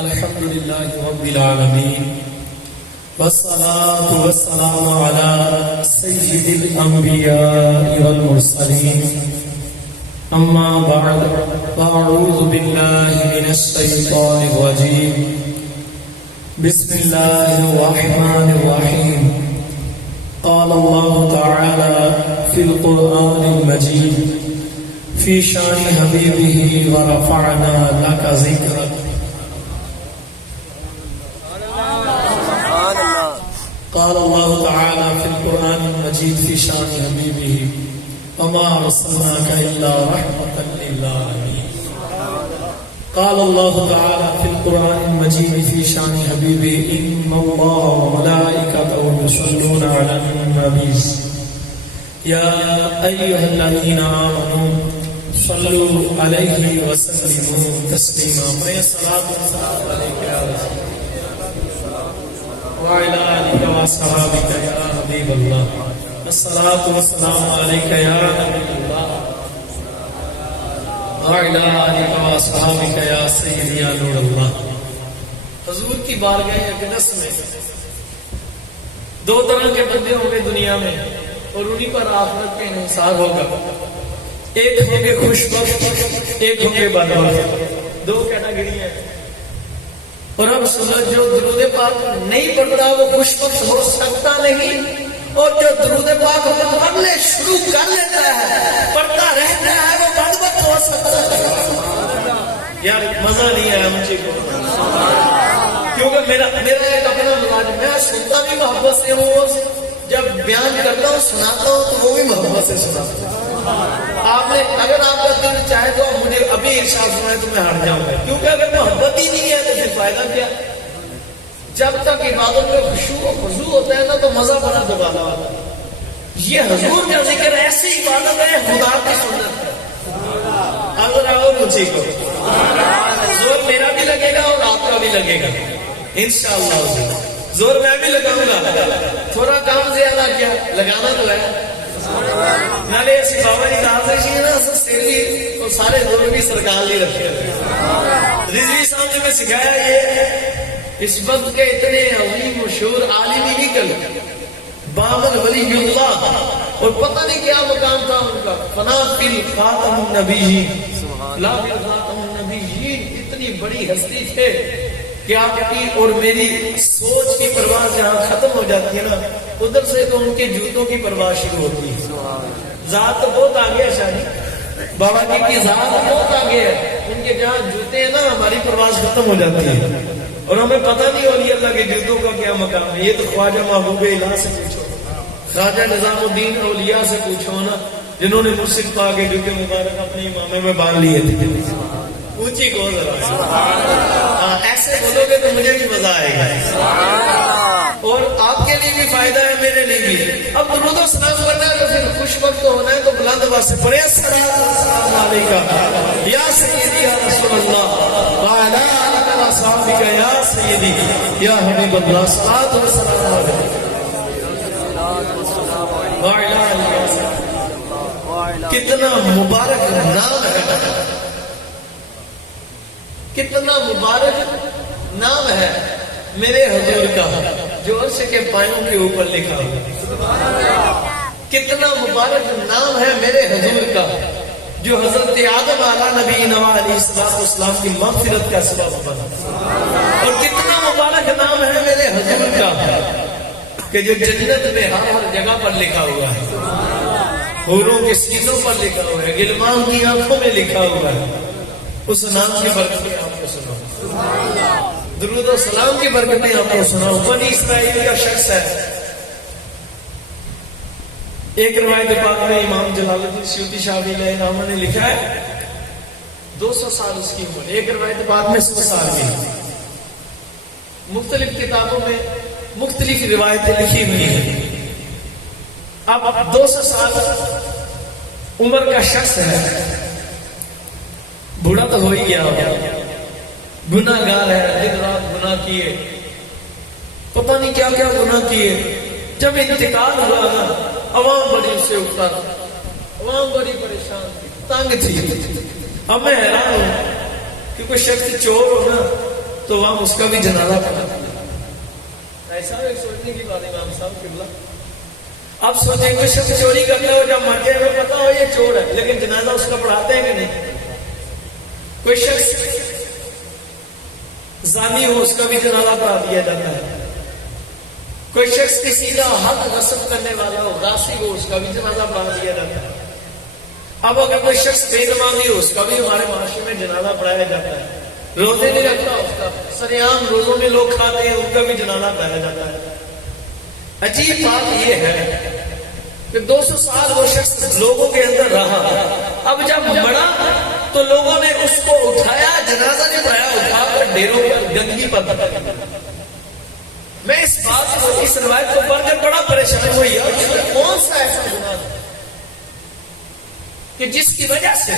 الحمد لله رب العالمين والصلاة والسلام على سيد الأنبياء والمرسلين أما بعد فأعوذ بالله من الشيطان الرجيم بسم الله الرحمن الرحيم قال الله تعالى في القرآن المجيد في شان حبيبه ورفعنا لك ذكرك قال الله تعالى في القرآن المجيد في شان حبيبه وما أرسلناك إلا رحمة للعالمين قال الله تعالى في القرآن المجيد في شان حبيبه إن الله وملائكته يصلون على النبي يا أيها الذين آمنوا صلوا عليه وسلموا تسليما میں صلاۃ و سلام علیک یا رسول وعلى آلك وصحابك يا حبيب الله الصلاة والسلام عليك يا نبي الله وعلى آلك وصحابك يا سيدي يا نور الله. حضور کی بارگاہ اقدس میں دو طرح کے بندے ہوں گے دنیا میں اور انہی پر آخرت کا انحصار ہوگا. ایک ہوں گے خوش بخت، ایک ہوں گے بدبخت. دو کیٹیگری ہیں. اور اب سنت جو درود پاک نہیں پڑھتا وہ خوش بخت ہو سکتا نہیں، اور جو درود پاک پڑھنے شروع کر لیتا ہے پڑھتا رہتا ہے وہ بدبخت ہو سکتا ہے. یار مزہ نہیں آیا مجھے کو، کیونکہ میرا ایک اپنا مزاج، میں سنتا بھی محبت سے ہوں، جب بیان کرتا ہوں سناتا ہوں تو وہ بھی محبت سے سناتا ہوں. آپ نے اگر آپ کا دل چاہے تو مجھے ابھی ارشاد سنائے تو میں ہٹ جاؤں گا، کیونکہ اگر محبت ہی نہیں ہے تو پھر فائدہ کیا. جب تک عبادت میں خشوع و خضوع ہوتا ہے نا تو مزہ بڑا دوبارہ آتا ہے. یہ حضور کا ذکر ایسی عبادت ہے خدا کی سنت ہے. اگر آؤ مجھے کو زور میرا بھی لگے گا اور آپ کا بھی لگے گا انشاءاللہ. زور میں بھی لگاؤں گا، تھوڑا کام زیادہ کیا لگانا تو ہے. نالے ایسی بابا جی کہا تھا نا سیلی اور سارے زور بھی سرکار نہیں رکھے. رضوی صاحب نے میں سکھایا یہ اس وقت کے اتنے عظیم مشہور عالمی نکل بابل ولی اللہ، اور پتہ نہیں کیا مقام تھا ان کا، فنا فی خاتم النبیین لا فی خاتم النبیین. اتنی بڑی ہستی تھے کہ آپ کی اور میری سوچ کی پرواز جہاں ختم ہو جاتی ہے نا ادھر سے تو ان کے جوتوں کی پرواز شروع ہوتی ہے. ذات تو بہت آگے ہے شاہی بابا جی کی ذات بہت آگے ہے، ان کے جہاں جوتے ہیں نا ہماری پرواز ختم ہو جاتی ہے. اور ہمیں پتہ نہیں ولی اللہ کے جوتوں کا کیا مقام ہے. یہ تو خواجہ محبوب الہ سے پوچھو، خواجہ نظام الدین اولیاء سے پوچھو نا، جنہوں نے مرشد پاک کے جوتے مبارک اپنے امامے میں باندھ لیے تھے. اونچی کو ذرا ایسے بولو گے تو مجھے بھی مزہ آئے گا اور آپ کے لیے بھی فائدہ ہے، میرے لیے بھی. اب درود و سلام کرنا ہے تو پھر خوش وقت ہونا ہے تو بلند آواز سے پڑھے السلام علیکم یا سیدی یا رسول اللہ وعلی آلک وصحبک یا سیدی یا حبیب اللہ صلاۃ و سلام علیکم وعلی آلک وصحبک. کتنا مبارک نام ہے، کتنا مبارک نام ہے میرے حضور کا جو عرش کے پایوں کے اوپر لکھا ہوا. کتنا مبارک نام ہے میرے حضور کا جو حضرت آدم علیہ نبی نواح علیہ السلام کی مغفرت کا سبب بنا. اور کتنا مبارک نام ہے میرے حضور کا کہ جو جنت میں ہر جگہ پر لکھا ہوا ہے، حوروں کے سینوں پر لکھا ہوا ہے، غلمان کی آنکھوں میں لکھا ہوا ہے. اس نام کی برکتیں آپ کو سناؤ، درود و سلام کی برکتیں آپ کو سناؤ. بنی اسرائیل کا شخص ہے. ایک روایت پاک میں امام جلال الدین سیوطی شاہی علیہ الرحمہ نے لکھا ہے 200 سال اس کی عمر. ایک روایت پاک میں 100 سال کی. مختلف کتابوں میں مختلف روایتیں لکھی ہوئی ہیں. اب 200 سال عمر کا شخص ہے، بوڑھا تو ہو ہی گیا ہوگا، گناہ گار ہے، دن رات گناہ کیے، پتہ نہیں کیا کیا گناہ کیے. جب انتقال ہوا نا عوام بڑی اس سے اٹھا، عوام بڑی پریشان تھی، تنگ تھی. اب میں حیران ہوں کہ کوئی شخص چور ہو نا تو وہاں اس کا بھی جنازہ پڑھا. ایسا ایک سوچنے کی بات امام صاحب قبلہ. اب سوچیں کوئی شخص چوری کرتا ہو جب مر جائے ہمیں پتا ہو یہ چور ہے لیکن جنازہ اس کا پڑھاتے ہیں کہ نہیں؟ کوئی شخص زانی ہو اس کا بھی جنازہ پڑھا دیا جاتا ہے. کوئی شخص کسی کا حق غصب کرنے والا ہو غاصب ہو اس کا بھی جنازہ پڑھا دیا جاتا ہے. اب اگر کوئی شخص بے نمازی ہو اس کا بھی ہمارے معاشرے میں جنازہ پڑھایا جاتا ہے. روزے نہیں رکھتا اس کا سریعام روزوں میں لوگ کھاتے ہیں ان کا بھی جنازہ پڑھایا جاتا ہے. عجیب بات یہ ہے کہ 200 سال وہ شخص لوگوں کے اندر رہا. اب جب مڑا تو لوگوں نے اس کو اٹھایا جنازہ نہیں پڑھایا اٹھا کر ڈیروں پر گندگی پر. میں اس بات کو اس روایت کو پڑھ کر بڑا پریشان ہوئی یار کون سا ایسا گناہ کہ جس کی وجہ سے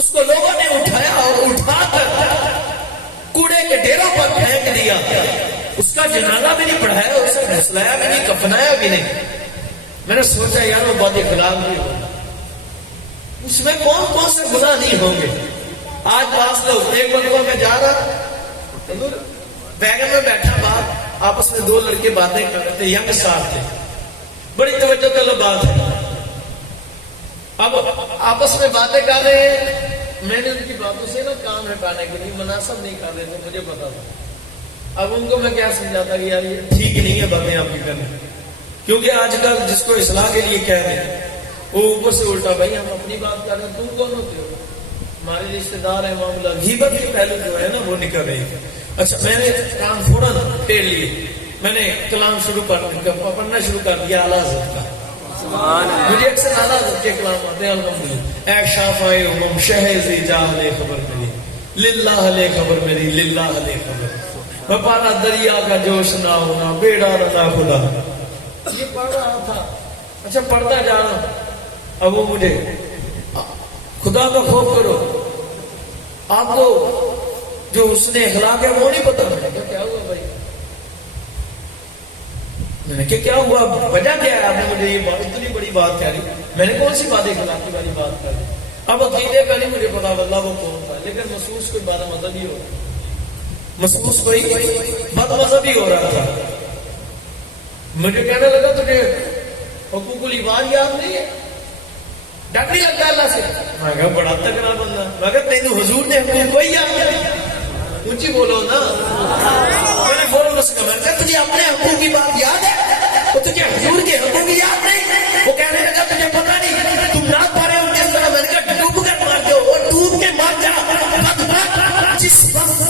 اس کو لوگوں نے اٹھایا اور اٹھا کر کوڑے کے ڈیروں پر پھینک دیا. اس کا جنازہ بھی نہیں پڑھایا اسے گھسلایا بھی نہیں کفنایا بھی نہیں. میں نے سوچا یار وہ بہت اخلاق بھی ہو اس میں کون کون سے گناہ نہیں ہوں گے. آج پاس لوگ ایک مرتبہ میں جا رہا بیگم میں بیٹھا باہر آپس میں 2 لڑکے باتیں کر رہے تھے ینگ ساتھ تھے بڑی توجہ طلب بات ہے. اب آپس میں باتیں کر رہے ہیں میں نے ان کی باتوں سے نا کام ہٹانے کے لیے مناسب نہیں کر رہے تھے مجھے پتا تھا. اب ان کو میں کیا سمجھاتا کہ یار یہ ٹھیک نہیں ہے باتیں آپ کی کرنے کیونکہ آج کل جس کو اصلاح کے لیے کہہ رہے ہیں وہ اوپر سے الٹا بھائی ہم اپنی بات کر رہے ہیں تم کون ہوتے ہو ہمارے رشتے دار ہیں معاملہ غیبت کے پہلو جو ہے نا وہ نکل رہے ہیں. اچھا میں نے کام فوراً پھیر لیے میں نے کلام پڑھنا شروع کر دیا اعلیٰ حضرت کا. مجھے اکثر اعلیٰ حضرت کے کلام آتے ہیں الحمدللہ. اے شافعِ امم شہز جاہل خبر میری للہ لے خبر میری للہ لے خبر بپارا دریا کا جوش نہ ہونا بیڑا رضا خدا. یہ پڑھ رہا تھا اچھا پڑھتا جا رہا. اب وہ مجھے خدا کا خوف کرو آپ کو جو اس نے اخلاق ہے وہ نہیں پتا. میں نے کیا ہوا بھائی میں نے کیا ہوا وجہ کیا ہے آپ نے مجھے یہ اتنی بڑی بات کہہ رہی. میں نے کون سی بات اخلاق کی والی بات کر دی. اب عقیدے کا نہیں مجھے پتا واللہ وہ کون تھا لیکن محسوس کوئی بات مطلب ہی ہو محسوس کوئی بد مذہب ہی ہو رہا تھا. مجھے کہنے لگا تجھے حقوق العباد یاد نہیں ہے ڈر نہیں لگتا اللہ سے. میں کہا بڑا تگڑا بندہ مگر تینوں حضور نے حقوق کوئی یاد نہیں. اونچی بولو نا. میں نے فوراً اس کا میں کہا تجھے اپنے حقوق کی بات یاد ہے تو تجھے حضور کے حقوق کی یاد نہیں. وہ کہنے لگا تجھے پتا نہیں تم رات پا رہے ہو کس طرح. میں نے کہا ڈوب کر مار دو اور ڈوب کے مار جا.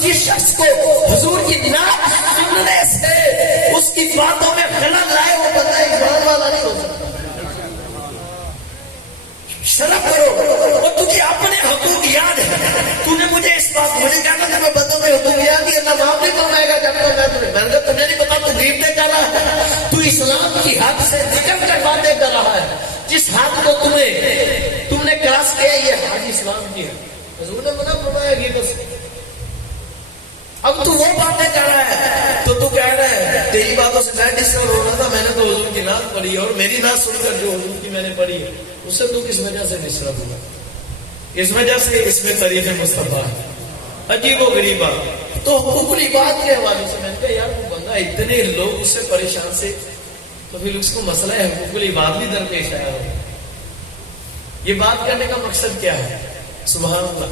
جس شخص کو حضور کی نعت سننے سے اس کی باتوں میں خلل لائے وہ بندہ ایمان والا نہیں ہو سکتا. شرم کرو اور تجھے اپنے حقوق یاد ہے. تو نے مجھے اس بات مجھے کہنا تھا میں بندوں میں حقوق یاد ہی اللہ معاف نہیں فرمائے گا جب میں نے تمہیں نہیں پتا تو غیبتیں کر رہا ہے. تو اسلام کی حد سے نکل کر باتیں کر رہا ہے. جس حد کو تم نے کراس کیا یہ حد اسلام کی ہے. حضور نے منع فرمایا غیبت سے. اب تو وہ باتیں کر رہا ہے تو کہہ رہا ہے تیری باتوں سے میں ڈسٹرب ہو رہا تھا. میں نے تو حضور کی نعت پڑھی اور میری نعت سن کر جو حضور کی میں نے پڑھی ہے اس سے تو کس وجہ سے ڈسٹرب ہوا. اس وجہ سے اس میں تعریف مصطفیٰ ہے. عجیب و غریب بات. تو حقوق العباد کے حوالے سے میں نے کہا یار وہ بندہ اتنے لوگ اس سے پریشان سے تو پھر اس کو مسئلہ ہے حقوق العباد بھی درپیش آیا ہو. یہ بات کرنے کا مقصد کیا ہے؟ سبحان اللہ.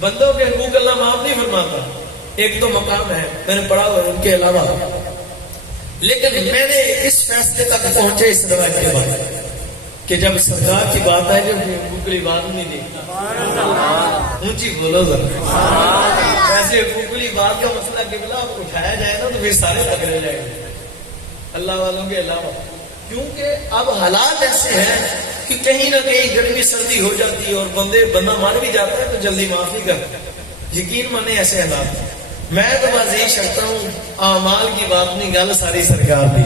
بندوں کے حقوق اللہ معاف نہیں فرماتا. ایک تو مقام ہے میں نے پڑھا ہوا ان کے علاوہ لیکن میں نے اس فیصلے تک پہنچے اس روایت کے بعد کہ جب سرکار کی بات آئے جب حقوق العباد نہیں دیکھتا. اونچی بولو ذرا. ایسے حقوق العباد کا مسئلہ قبلہ اٹھایا جائے نا تو پھر سارے پکڑے جائیں گے اللہ والوں کے علاوہ. کیونکہ اب حالات ایسے ہیں کہ کہیں نہ کہیں گرمی سردی ہو جاتی ہے اور بندہ مر بھی جاتا ہے تو جلدی معافی کر. یقین مانے ایسے حالات. میں تو بس یہی کرتا ہوں اعمال کی بات نہیں گل ساری سرکار دی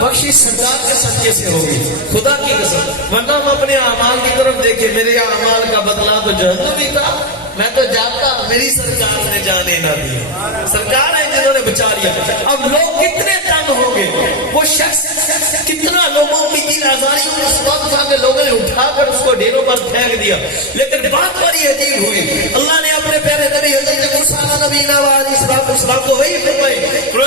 بخشی سرکار کے صدقے سے ہوگی خدا کی قسم. ورنہ ہم اپنے اعمال کی طرف دیکھیں میرے اعمال کا بدلہ تو جہنم ہی تھا میں تو جانتا میری سرکار نے جانے نہ دیا، سرکار ہے جنہوں نے بچا لیا۔ اب لوگ کتنے تنگ ہوں گے، وہ شخص کتنا لوگوں کی دل آزاری اس وقت تھا کہ لوگوں نے اٹھا کر اس کو ڈیروں پر پھینک دیا، لیکن بات بڑی عجیب ہوئی۔ اللہ نے اپنے پیارے نبی حضرت موسیٰ نبی علیہ السلام کو وہی فرمائے،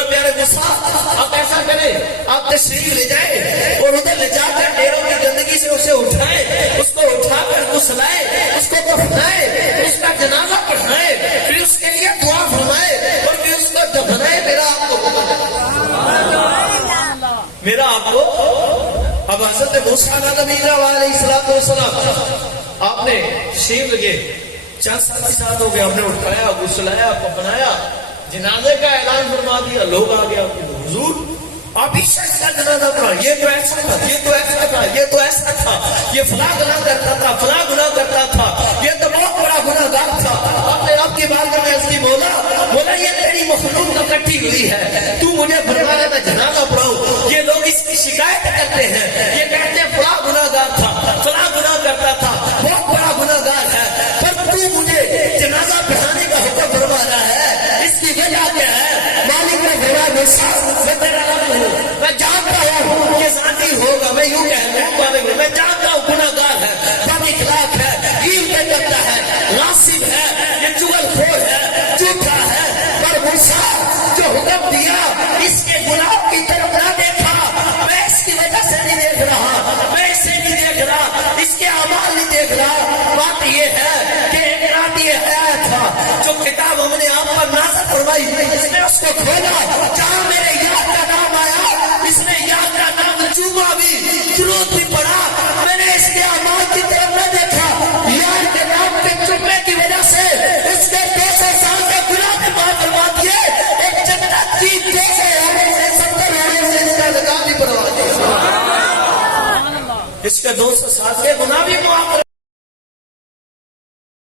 پیارے موسیٰ آپ ایسا کریں، آپ تشریف لے جائیں اور ادھر لے جا کر ڈیروں کی گندگی سے اسے اٹھائیں، اس کو اٹھا کر غسلائیں، اس کو کفنائیں، اس کا جنازہ پڑھائیں، پھر اس کے لیے دعا فرمائیں اور پھر اس کو دفنائیں۔ میرا آپ کو اب حضرت موسیٰ نبی علیہ السلام آپ نے شیب لگے، چند سال کے ساتھ ہو گیا، آپ نے اٹھایا، غسلایا، کفنایا، جنازے کا اعلان فرما دیا، لوگ آ گیا حضور آپ اس شخص کا جنازہ پڑھا، یہ تو ایسا تھا، یہ تو ایسا تھا، یہ تو ایسا تھا، یہ فلاں گناہ کرتا تھا، فلاں گناہ کرتا تھا، یہ تو بہت بڑا گناہ گار تھا۔ آپ نے آپ کی بارگاہ میں عرض کی، مولا یہ تیری مخلوق اکٹھی ہوئی ہے، تو مجھے فرمایا میں جنازہ پڑھاؤں۔ یہ لوگ اس کی شکایت کرتے ہیں، یہ کہتے ہیں فلاں گناہ گار تھا، فلاں گناہ کرتا تھا، بہت بڑا گناہ گار ہے، پر تو مجھے جنازہ پڑھانے کا حکم فرما رہا ہے، اس کی وجہ کیا ہے؟ مالک نے فرمایا میں جانتا ہوں یہ ذاتی ہوگا، میں یوں کہتا ہوں میں جانتا ہوں گناہ گار ہے، بد اخلاق ہے، غیبتیں کرتا ہے، غاصب ہے، یہ چغل خور ہے، جھوٹا ہے، پر موسیٰ جو حکم دیا اس کے گناہ کی طرف نہ دیکھا، میں اس کی وجہ سے نہیں دیکھ رہا، میں اسے نہیں دیکھ رہا، اس کے اعمال نہیں دیکھ رہا۔ بات یہ ہے کہ ایک رات یہ آیا تھا جو کتاب ہم نے آپ پر نازل فرمائی، اس نے اس کو کھولا، جہاں میرے یاد کا نام آیا، اس نے یاد کا نام چوما بھی، درود بھی پڑھا، میں نے اس کے اعمال کی طرف نہ دیکھا، یاد کے نام کے چومے کی وجہ سے اس کے 200 سال کے گناہ نے معاف فرما دیے، ایک جنت کی 270 سے اس کا لگام بھی بڑھوا دیا، اس کے 200 سال کے گناہ بھی معاف